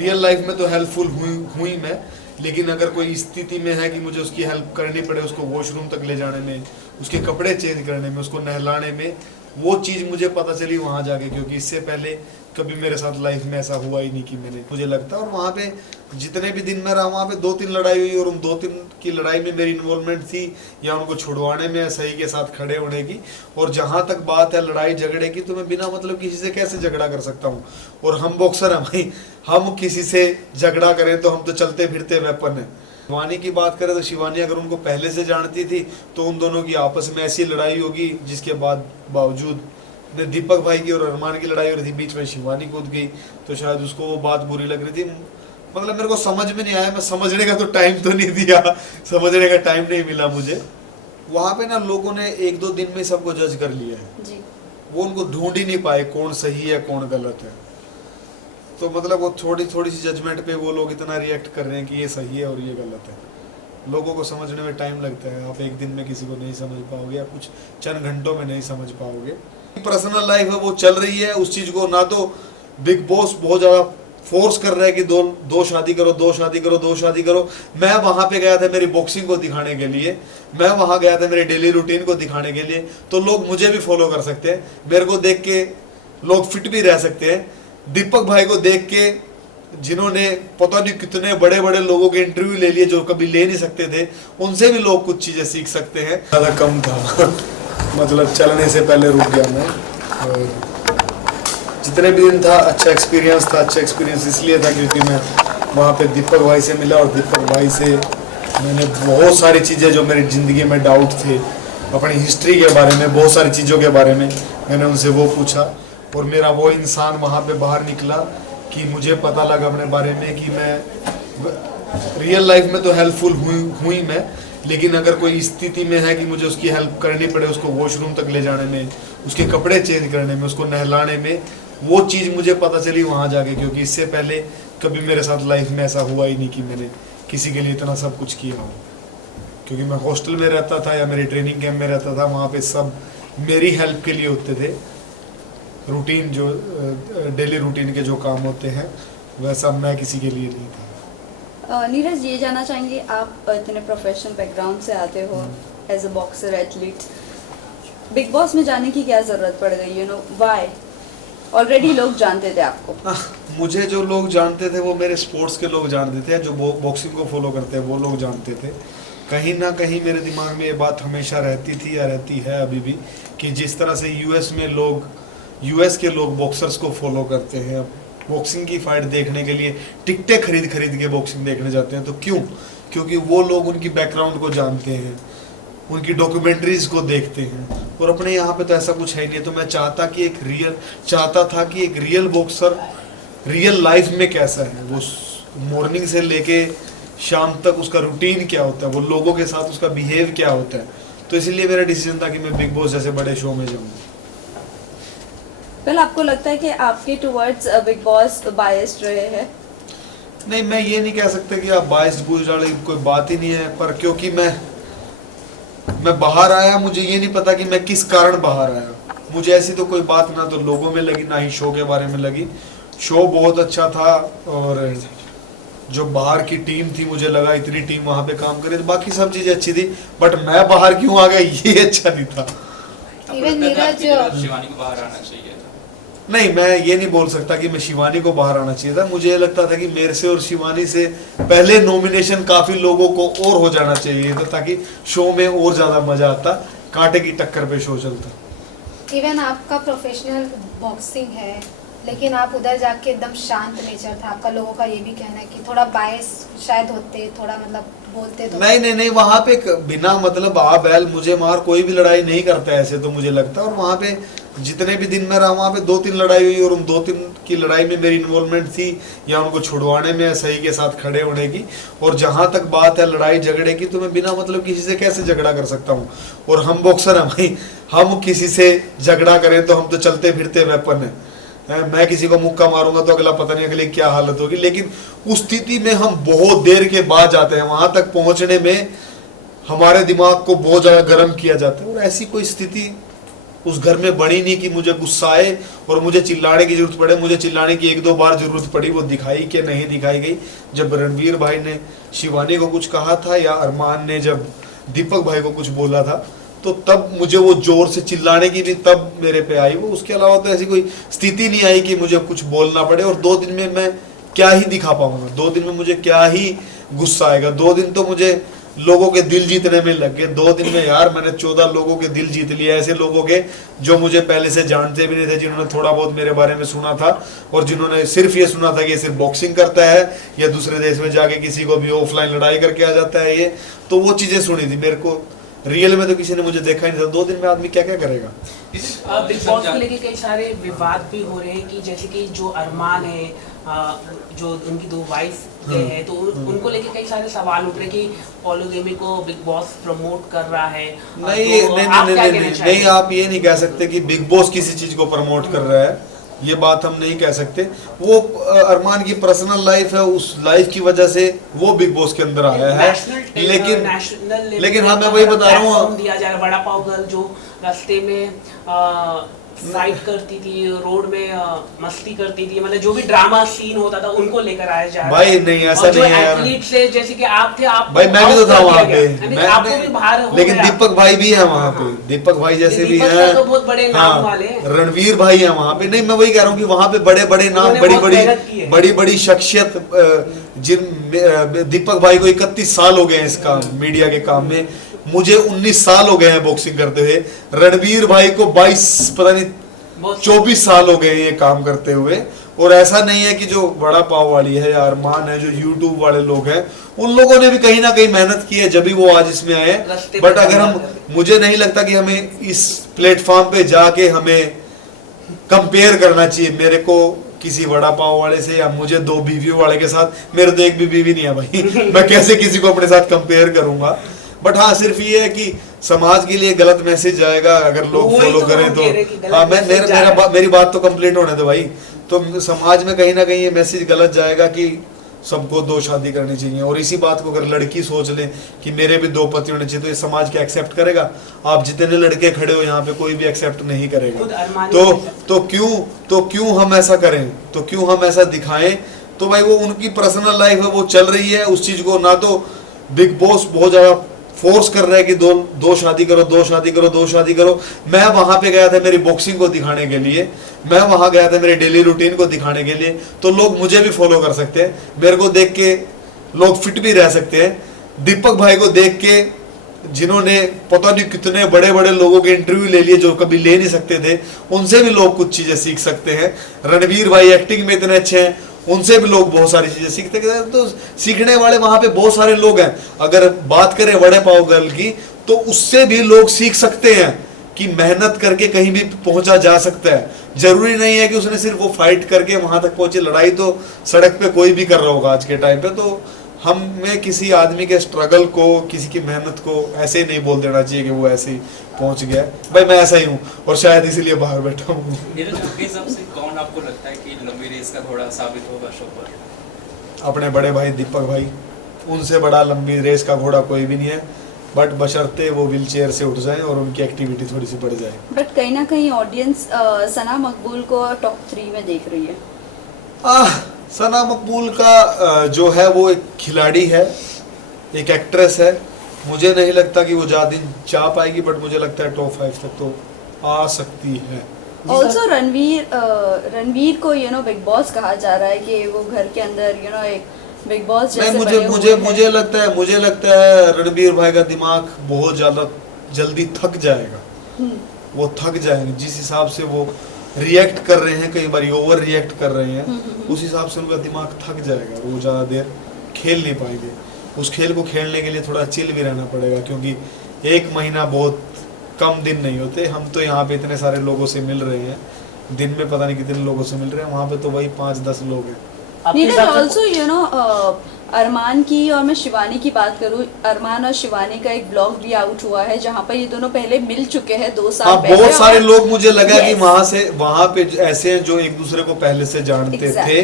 Real life में तो helpful हुई मैं, लेकिन अगर कोई स्थिति में है कि मुझे उसकी हेल्प करनी पड़े, उसको वॉशरूम तक ले जाने में, उसके कपड़े चेंज करने में, उसको नहलाने में, वो चीज़ मुझे पता चली वहाँ जाके, क्योंकि इससे पहले कभी मेरे साथ लाइफ में ऐसा हुआ ही नहीं कि मुझे लगता। और वहाँ पे जितने भी दिन मैं रहा, वहाँ पे 2-3 लड़ाई हुई, और उन 2-3 की लड़ाई में मेरी इन्वॉल्वमेंट थी, या उनको छुड़वाने में, सही के साथ खड़े होने की। और जहाँ तक बात है लड़ाई झगड़े की, तो मैं बिना मतलब किसी से कैसे झगड़ा कर सकता हूँ। और हम बॉक्सर हैं भाई, हम किसी से झगड़ा करें तो हम तो चलते फिरते वेपन है। शिवानी की बात करें तो शिवानी अगर उनको पहले से जानती थी तो उन दोनों की आपस में ऐसी लड़ाई होगी जिसके बावजूद दीपक भाई की और अरमान की लड़ाई हो रही थी, बीच में शिवानी कूद गई, तो शायद उसको वो बात बुरी लग रही थी। मतलब मेरे को समझ में नहीं आया, मैं समझने का तो टाइम तो नहीं दिया, समझने का टाइम नहीं मिला मुझे। वहाँ पे ना लोगों ने 1-2 दिन में सबको जज कर लिया है जी। वो उनको ढूंढ ही नहीं पाए कौन सही है कौन गलत है। तो मतलब वो थोड़ी सी जजमेंट पे वो लोग इतना रिएक्ट कर रहे हैं कि ये सही है और ये गलत है। लोगों को समझने में टाइम लगता है, आप एक दिन में किसी को नहीं समझ पाओगे, या कुछ चंद घंटों में नहीं समझ पाओगे। पर्सनल लाइफ है वो चल रही है, उस चीज़ को ना तो बिग बॉस बहुत ज़्यादा फोर्स कर रहा है कि दो शादी करो, 2 शादी करो, 2 शादी करो। मैं वहाँ पे गया था मेरी बॉक्सिंग को दिखाने के लिए, मैं वहाँ गया था मेरे डेली रूटीन को दिखाने के लिए, तो लोग मुझे भी फॉलो कर सकते हैं, मेरे को देख के लोग फिट भी रह सकते हैं। दीपक भाई को देख के जिन्होंने पता नहीं कितने बड़े बड़े लोगों के इंटरव्यू ले लिए जो कभी ले नहीं सकते थे, उनसे भी लोग कुछ चीज़ें सीख सकते हैं। ज़्यादा कम था मतलब चलने से पहले रुक गया मैं, और जितने भी दिन था अच्छा एक्सपीरियंस था। अच्छा एक्सपीरियंस इसलिए था क्योंकि मैं वहाँ पे दीपक भाई से मिला, और दीपक भाई से मैंने बहुत सारी चीज़ें जो मेरी ज़िंदगी में डाउट थे, अपनी हिस्ट्री के बारे में, बहुत सारी चीज़ों के बारे में मैंने उनसे वो पूछा, और मेरा वो इंसान वहाँ पे बाहर निकला कि मुझे पता लगा अपने बारे में कि मैं रियल लाइफ में तो हेल्पफुल हुई मैं, लेकिन अगर कोई स्थिति में है कि मुझे उसकी हेल्प करनी पड़े, उसको वॉशरूम तक ले जाने में, उसके कपड़े चेंज करने में, उसको नहलाने में, वो चीज़ मुझे पता चली वहाँ जाके, क्योंकि इससे पहले कभी मेरे साथ लाइफ में ऐसा हुआ ही नहीं कि मैंने किसी के लिए इतना सब कुछ किया हो। क्योंकि मैं हॉस्टल में रहता था या मेरे ट्रेनिंग कैंप में रहता था, वहाँ पे सब मेरी हेल्प के लिए होते थे। रूटीन जो डेली रूटीन के जो काम होते हैं वैसा मैं किसी के लिए नहीं था। नीरज, ये जानना चाहेंगे, आप इतने प्रोफेशनल बैकग्राउंड से आते हो, as a boxer athlete, Bigg Boss में जाने की क्या ज़रूरत पड़ गई? You know why? ऑलरेडी लोग जानते थे आपको। मुझे जो लोग जानते थे वो मेरे स्पोर्ट्स के लोग जानते थे, जो बॉक्सिंग को फॉलो करते हैं वो लोग जानते थे। कहीं ना कहीं मेरे दिमाग में ये बात हमेशा रहती थी या रहती है अभी भी, कि जिस तरह से यूएस के लोग बॉक्सर्स को फॉलो करते हैं, बॉक्सिंग की फाइट देखने के लिए टिकटें खरीद के बॉक्सिंग देखने जाते हैं, तो क्यों? क्योंकि वो लोग उनकी बैकग्राउंड को जानते हैं, उनकी डॉक्यूमेंट्रीज को देखते हैं। और अपने यहाँ पे तो ऐसा कुछ है नहीं। तो मैं चाहता था कि एक रियल बॉक्सर रियल लाइफ में कैसा है, वो मॉर्निंग से लेके शाम तक उसका रूटीन क्या होता है, वो लोगों के साथ उसका बिहेव क्या होता है। तो इसलिए मेरा डिसीजन था कि मैं बिग बॉस जैसे बड़े शो में जाऊँ। वेल, आपको लगता है कि आपके टुवर्ड्स बिग बॉस बायस्ड रहे हैं? नहीं, मैं ये नहीं कह सकता कि आप बायस्ड बूझ डाले, कोई बात ही नहीं है। पर क्योंकि मैं बाहर आया, मुझे ये नहीं पता कि मैं किस कारण बाहर आया। मुझे ऐसी तो कोई बात ना तो लोगों में लगी, ना ही शो के बारे में लगी। शो बहुत अच्छा था, और जो बाहर की टीम थी मुझे लगा इतनी टीम वहाँ पे काम करे, तो बाकी सब चीज़ें अच्छी थी। बट मैं बाहर क्यों आ गया ये अच्छा नहीं था। शिवानी को बाहर आना चाहिए था। नहीं, मैं ये नहीं बोल सकता कि मैं शिवानी को बाहर आना चाहिए था। मुझे लगता था कि मेरे से और शिवानी से पहले नॉमिनेशन काफी लोगों को और हो जाना चाहिए था, ताकि शो में और ज्यादा मजा आता, कांटे की टक्कर पे शो चलता। इवन आपका प्रोफेशनल बॉक्सिंग है, लेकिन आप उधर जाके एकदम शांत नेचर था आपका। लोगों का ये भी कहना है कि थोड़ा बायस शायद होते, थोड़ा मतलब बोलते तो नहीं, वहाँ पे बिना मतलब आ बैल मुझे मार कोई भी लड़ाई नहीं करता ऐसे तो मुझे लगता है। और वहाँ पे जितने भी दिन में रहा, वहाँ पे 2-3 लड़ाई हुई, और उन 2-3 की लड़ाई में मेरी इन्वॉल्वमेंट थी, या उनको छुड़वाने में, सही के साथ खड़े होने की। और जहाँ तक बात है लड़ाई झगड़े की, तो मैं बिना मतलब किसी से कैसे झगड़ा कर सकता हूँ। और हम बॉक्सर हैं भाई, हम किसी से झगड़ा करें तो हम तो चलते फिरते वेपन है। मैं किसी को मुक्का मारूंगा तो अगला पता नहीं अगली क्या हालत होगी। लेकिन उस स्थिति में हम बहुत देर के बाद जाते हैं, वहां तक पहुंचने में हमारे दिमाग को बहुत ज्यादा गर्म किया जाता है। और ऐसी कोई स्थिति उस घर में बड़ी नहीं कि मुझे गुस्सा आए और मुझे चिल्लाने की जरूरत पड़े। मुझे चिल्लाने की 1-2 बार जरूरत पड़ी, वो दिखाई कि नहीं दिखाई गई। जब रणवीर भाई ने शिवानी को कुछ कहा था या अरमान ने जब दीपक भाई को कुछ बोला था, तो तब मुझे वो जोर से चिल्लाने की भी तब मेरे पे आई वो। उसके अलावा तो ऐसी कोई स्थिति नहीं आई कि मुझे कुछ बोलना पड़े। और 2 दिन में मैं क्या ही दिखा पाऊंगा, 2 दिन में मुझे क्या ही गुस्सा आएगा। 2 दिन तो मुझे लोगों के दिल जीतने में लग गए। 2 दिन में यार मैंने 14 लोगों के दिल जीत लिए, ऐसे लोगों के जो मुझे पहले से जानते भी नहीं थे, जिन्होंने थोड़ा बहुत मेरे बारे में सुना था और जिन्होंने सिर्फ ये सुना था कि ये सिर्फ बॉक्सिंग करता है या दूसरे देश में जाके किसी को भी ऑफलाइन लड़ाई करके आ जाता है, ये तो वो चीजें सुनी थी। मेरे को रियल में तो किसी ने मुझे देखा ही नहीं था। 2 दिन में आदमी क्या क्या करेगा। बिग बॉस को लेके कई सारे विवाद भी हो रहे हैं कि जैसे कि जो अरमान है, जो उनकी 2 वाइफ है, तो उनको लेके कई सारे सवाल उठ रहे कि पॉलीगैमी को बिग बॉस प्रमोट कर रहा है। नहीं, आप ये नहीं कह सकते कि बिग बॉस किसी चीज को प्रमोट कर रहा है, ये बात हम नहीं कह सकते। वो अरमान की पर्सनल लाइफ है, उस लाइफ की वजह से वो बिग बॉस के अंदर आया है। लेकिन हाँ, मैं वही बता रहा हूँ, दिया जा रहा है। बड़ा पाव गर्ल जो रास्ते में फाइट करती थी, रोड में मस्ती करती थी, मतलब जो भी ड्रामा सीन होता था उनको लेकर आया जा रहा है। भाई नहीं, ऐसा नहीं है यार। एथलीट से जैसे कि आप थे, आप भाई मैं भी तो था वहाँ पे, लेकिन दीपक दीपक भाई भी है वहाँ पे। दीपक भाई जैसे भी हैं, तो बहुत बड़े नाम वाले रणवीर भाई है वहाँ पे। नहीं, मैं वही कह रहा हूँ कि वहाँ पे बड़े बड़े नाम, बड़ी बड़ी शख्सियत, जिन दीपक भाई को 31 साल हो गए हैं इस काम, मीडिया के काम में। मुझे 19 साल हो गए हैं बॉक्सिंग करते हुए। रणवीर भाई को 22 पता नहीं 24 साल हो गए ये काम करते हुए। और ऐसा नहीं है कि जो बड़ा पाव वाली है या अरमान है, जो यूट्यूब वाले लोग हैं, उन लोगों ने भी कहीं ना कहीं मेहनत की है जब भी वो आज इसमें आए। बट अगर हम, मुझे नहीं लगता कि हमें इस प्लेटफॉर्म पे जाके हमें कंपेयर करना चाहिए मेरे को किसी बड़ा पाव वाले से, या मुझे 2 बीवियों वाले के साथ। मेरे तो एक भी बीवी नहीं है भाई मैं कैसे किसी को अपने साथ कंपेयर करूंगा। बट हाँ, सिर्फ ये है कि समाज के लिए गलत मैसेज जाएगा अगर लोग फॉलो करें तो। हाँ, मेरी बात तो कंप्लीट होने दो भाई। तो समाज में कहीं ना कहीं ये मैसेज गलत जाएगा कि सबको 2 शादी करनी चाहिए। और इसी बात को अगर लड़की सोच ले कि मेरे भी 2 पति होने चाहिए, तो ये समाज क्या एक्सेप्ट करेगा? आप जितने लड़के खड़े हो यहाँ पे, कोई भी एक्सेप्ट नहीं करेगा। तो क्यों हम ऐसा करें, तो क्यों हम ऐसा दिखाएं? तो भाई वो उनकी पर्सनल लाइफ है, वो चल रही है। उस चीज को ना तो बिग बॉस बहुत ज्यादा फोर्स कर रहा है कि दो शादी करो, 2 शादी करो, 2 शादी करो। मैं वहां पे गया था मेरी बॉक्सिंग को दिखाने के लिए, मैं वहां गया था मेरे डेली रूटीन को दिखाने के लिए। तो लोग मुझे भी फॉलो कर सकते हैं, मेरे को देख के लोग फिट भी रह सकते हैं। दीपक भाई को देख के जिन्होंने पता नहीं कितने बड़े बड़े लोगों के इंटरव्यू ले लिए जो कभी ले नहीं सकते थे, उनसे भी लोग कुछ चीजें सीख सकते हैं। रणवीर भाई एक्टिंग में इतने अच्छे हैं, उनसे भी लोग बहुत सारी चीजें सीखते हैं। तो सीखने वाले वहां पे बहुत सारे लोग हैं। अगर बात करें बड़े पाव गर्ल की, तो उससे भी लोग सीख सकते हैं कि मेहनत करके कहीं भी पहुंचा जा सकता है। जरूरी नहीं है कि उसने सिर्फ वो फाइट करके वहां तक पहुंचे। लड़ाई तो सड़क पे कोई भी कर रहा होगा आज के टाइम पे। तो हमें किसी आदमी के स्ट्रगल को, किसी की मेहनत को ऐसे ही नहीं बोल देना चाहिए कि वो ऐसे ही पहुंच गया। भाई मैं ऐसा ही हूँ और शायद इसीलिए बाहर बैठा हूँ। कौन आपको लगता है कि लंबी रेस का घोड़ा साबित होगा शो पर? अपने बड़े भाई दीपक भाई, उनसे बड़ा लंबी रेस का घोड़ा कोई भी नहीं है। बट बशर्ते वो व्हील चेयर से उठ जाएं और उनकी एक्टिविटी थोड़ी सी बढ़ जाए। बट कहीं ना कहीं ऑडियंस सना मकबूल को टॉप 3 में देख रही है। सना मकबूल का जो है वो एक खिलाड़ी है, एक एक्ट्रेस है। मुझे नहीं लगता कि वो ज़्यादा दिन जा पाएगी, बट मुझे लगता है टॉप 5 तक तो आ सकती है। ऑल्सो रणवीर को बिग बॉस कहा जा रहा है कि वो घर के अंदर एक बिग बॉस जैसे मुझे लगता है रणवीर भाई का दिमाग बहुत ज्यादा जल्दी थक जाएगा। वो थक जाएंगे जिस हिसाब से वो रिएक्ट कर रहे हैं, कई बार ओवर रिएक्ट कर रहे हैं, उस हिसाब से उनका दिमाग थक जाएगा। वो ज्यादा देर खेल नहीं पाएंगे। उस खेल को खेलने के लिए थोड़ा चिल भी रहना पड़ेगा, क्योंकि 1 महीना बहुत कम दिन नहीं होते। हम तो यहाँ पे इतने सारे लोगों से मिल रहे हैं, दिन में पता नहीं कितने लोगों से मिल रहे हैं। वहाँ पे तो वही 5-10 लोग हैं। ऑल्सो अरमान की और मैं शिवानी की बात करूं, अरमान और शिवानी का एक ब्लॉग भी आउट हुआ है जहां पर ये दोनों पहले मिल चुके हैं 2 साल पहले। बहुत सारे लोग मुझे लगा कि वहां पे ऐसे हैं जो एक दूसरे को पहले से जानते थे,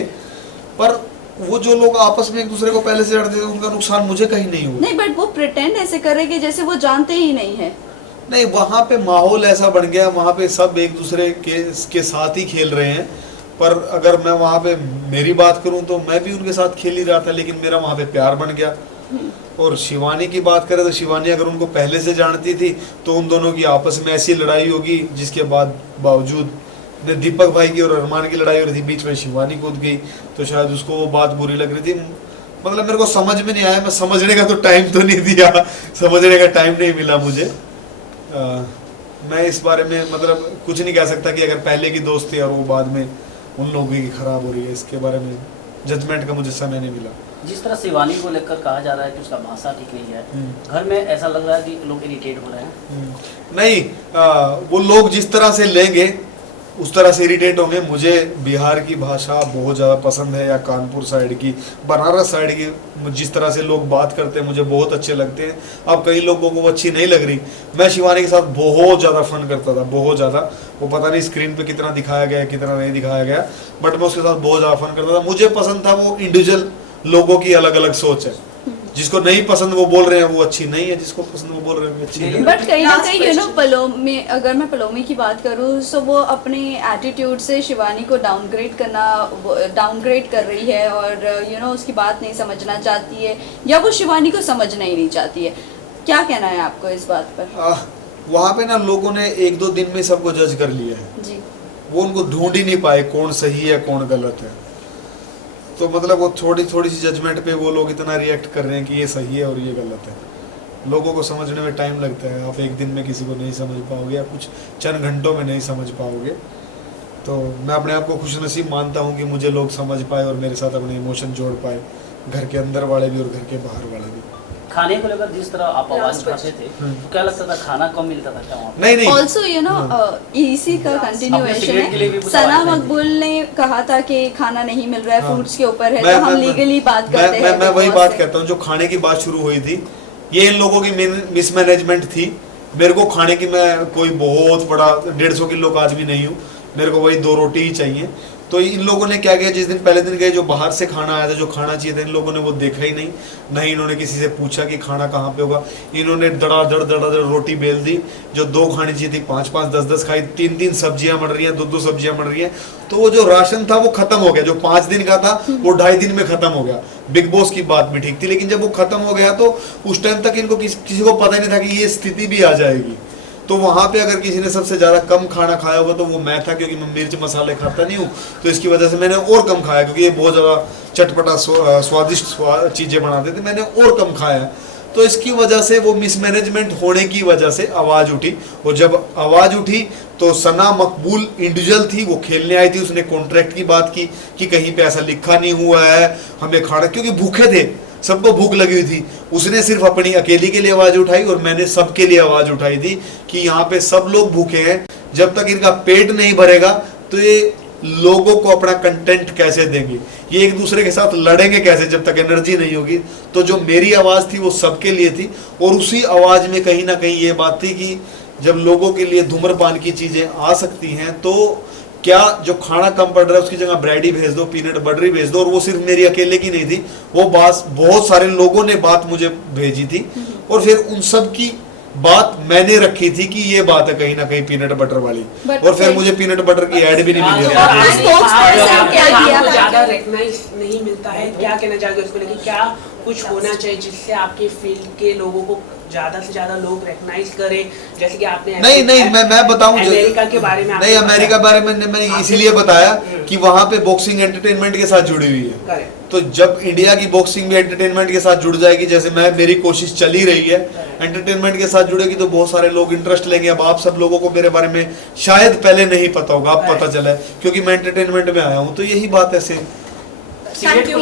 पर वो जो लोग आपस में एक दूसरे को पहले से जानते थे उनका नुकसान मुझे कहीं नहीं हुआ। नहीं, बट वो प्रिटेंड ऐसे कर रहे कि जैसे वो जानते ही नहीं है। नहीं, वहाँ पे माहौल ऐसा बन गया, वहाँ पे सब एक दूसरे के साथ ही खेल रहे हैं। पर अगर मैं वहाँ पे मेरी बात करूँ तो मैं भी उनके साथ खेल ही रहा था, लेकिन मेरा वहाँ पे प्यार बन गया। और शिवानी की बात करें तो शिवानी अगर उनको पहले से जानती थी तो उन दोनों की आपस में ऐसी लड़ाई होगी जिसके बावजूद दीपक भाई की और अरमान की लड़ाई हो रही थी, बीच में शिवानी कूद गई, तो शायद उसको वो बात बुरी लग रही थी। मतलब मेरे को समझ में नहीं आया, मैं समझने का तो टाइम तो नहीं दिया, समझने का टाइम नहीं मिला मुझे। मैं इस बारे में मतलब कुछ नहीं कह सकता कि अगर पहले की दोस्ती और वो बाद में उन लोगों की खराब हो रही है, इसके बारे में जजमेंट का मुझे समय नहीं मिला। जिस तरह शिवानी को लेकर कहा जा रहा है कि उसका भाषा ठीक नहीं है, घर में ऐसा लग रहा है कि लोग इरिटेट हो रहे हैं। नहीं, वो लोग जिस तरह से लेंगे उस तरह से इरिटेट होंगे। मुझे बिहार की भाषा बहुत ज़्यादा पसंद है, या कानपुर साइड की, बनारस साइड की जिस तरह से लोग बात करते हैं मुझे बहुत अच्छे लगते हैं। अब कई लोगों को वो अच्छी नहीं लग रही। मैं शिवानी के साथ बहुत ज़्यादा फन करता था, बहुत ज़्यादा। वो पता नहीं स्क्रीन पे कितना दिखाया गया कितना नहीं दिखाया गया, बट मैं उसके साथ बहुत ज़्यादा फन करता था। मुझे पसंद था वो इंडिविजुअल लोगों की अलग अलग सोच है, जिसको नहीं पसंद वो बोल रहे हैं वो अच्छी नहीं है, जिसको पसंद वो बोल रहे हैं वो अच्छी है। बट कहीं ना कहीं पलोमी, अगर मैं पलोमी की बात करूँ तो वो अपने एटीट्यूड से शिवानी को डाउनग्रेड कर रही है, और उसकी बात नहीं समझना चाहती है, या वो शिवानी को समझना ही नहीं चाहती है। क्या कहना है आपको इस बात पर? वहाँ पे ना लोगों ने 1-2 दिन में सबको जज कर लिया है जी। वो उनको ढूंढ ही नहीं पाए कौन सही है कौन गलत है। तो मतलब वो थोड़ी सी जजमेंट पे वो लोग इतना रिएक्ट कर रहे हैं कि ये सही है और ये गलत है। लोगों को समझने में टाइम लगता है। आप एक दिन में किसी को नहीं समझ पाओगे, या कुछ चंद घंटों में नहीं समझ पाओगे। तो मैं अपने आप को खुशनसीब मानता हूँ कि मुझे लोग समझ पाए और मेरे साथ अपने इमोशन जोड़ पाए, घर के अंदर वाले भी और घर के बाहर वाले भी। खाने को लेकर जिस तरह आप आवाज उठाते थे तो क्या लगता था खाना कम मिलता था क्या वहाँ पे? नहीं ऑल्सो इसी का कंटिन्यूएशन है। सना मकबूल ने कहा था कि खाना नहीं मिल रहा है, फ्रूट्स के ऊपर है, तो हम लीगली बात करते हैं। मैं वही बात कहता हूँ, जो खाने की बात शुरू हुई थी ये इन लोगों की मिसमैनेजमेंट थी। मेरे को खाने की, मैं कोई बहुत बड़ा 150 किलो का आदमी नहीं हूँ, मेरे को वही 2 रोटी ही चाहिए। तो इन लोगों ने क्या किया, जिस दिन पहले दिन गए जो बाहर से खाना आया था, जो खाना चाहिए था, इन लोगों ने वो देखा ही नहीं। नहीं इन्होंने किसी से पूछा कि खाना कहाँ पे होगा। इन्होंने दड़ा रोटी बेल दी, जो 2 खानी चाहिए थी 5-5 10-10 खाई। 3-3 सब्जियां बन रही हैं, 2-2 सब्जियां बन रही हैं। तो वो जो राशन था वो खत्म हो गया, जो 5 दिन का था वो 2.5 दिन में खत्म हो गया। बिग बॉस की बात भी ठीक थी, लेकिन जब वो खत्म हो गया तो उस टाइम तक इनको किसी को पता नहीं था कि ये स्थिति भी आ जाएगी। तो वहाँ पे अगर किसी ने सबसे ज़्यादा कम खाना खाया होगा तो वो मैं था, क्योंकि मैं मिर्च मसाले खाता नहीं हूँ, तो इसकी वजह से मैंने और कम खाया, क्योंकि ये बहुत ज़्यादा चटपटा स्वादिष्ट चीज़ें बनाते थे, मैंने और कम खाया। तो इसकी वजह से वो मिसमैनेजमेंट होने की वजह से आवाज़ उठी। और जब आवाज़ उठी तो सना मकबूल इंडिविजुअल थी, वो खेलने आई थी, उसने कॉन्ट्रैक्ट की बात की कि कहीं पे ऐसा लिखा नहीं हुआ है हमें खाना, क्योंकि भूखे थे, सबको भूख लगी हुई थी। उसने सिर्फ अपनी अकेली के लिए आवाज उठाई और मैंने सबके लिए आवाज उठाई थी कि यहाँ पे सब लोग भूखे हैं, जब तक इनका पेट नहीं भरेगा तो ये लोगों को अपना कंटेंट कैसे देंगे, ये एक दूसरे के साथ लड़ेंगे कैसे जब तक एनर्जी नहीं होगी। तो जो मेरी आवाज थी वो सबके लिए थी, और उसी आवाज में कहीं ना कहीं ये बात थी कि जब लोगों के लिए धूम्रपान की चीजें आ सकती हैं तो क्या जो खाना कम पड़ रहा है उसकी जगह ब्रेड ही भेज दो, पीनट बटर ही भेज दो। और वो सिर्फ मेरी अकेले की नहीं थी, वो बात बहुत सारे लोगों ने बात मुझे भेजी थी, और फिर उन सब की बात मैंने रखी थी कि ये बात है कहीं ना कहीं पीनट बटर वाली, और फिर मुझे पीनट बटर की ऐड भी नहीं मिली। ज्यादा रिकॉग्नाइज नहीं मिलता है, क्या कहना चाहोगे उसको लेके? क्या कुछ होना चाहिए जिससे आपके फील्ड के लोगों को ज्यादा से ज्यादा लोग रिकॉग्नाइज करें? जैसे कि आपने नहीं मैं बताऊं अमेरिका के बारे में, नहीं अमेरिका बारे में मैंने इसीलिए बताया कि वहां पे बॉक्सिंग एंटरटेनमेंट के साथ जुड़ी हुई है। तो जब इंडिया की बॉक्सिंग भी एंटरटेनमेंट के साथ जुड़ जाएगी, जैसे मेरी कोशिश चली रही है, एंटरटेनमेंट के साथ जुड़ेगी तो बहुत सारे लोग इंटरेस्ट लेंगे। अब आप सब लोगों को मेरे बारे में शायद पहले नहीं पता होगा, अब पता चला है क्योंकि मैं एंटरटेनमेंट में आया हूँ। तो यही बात है। Thank you.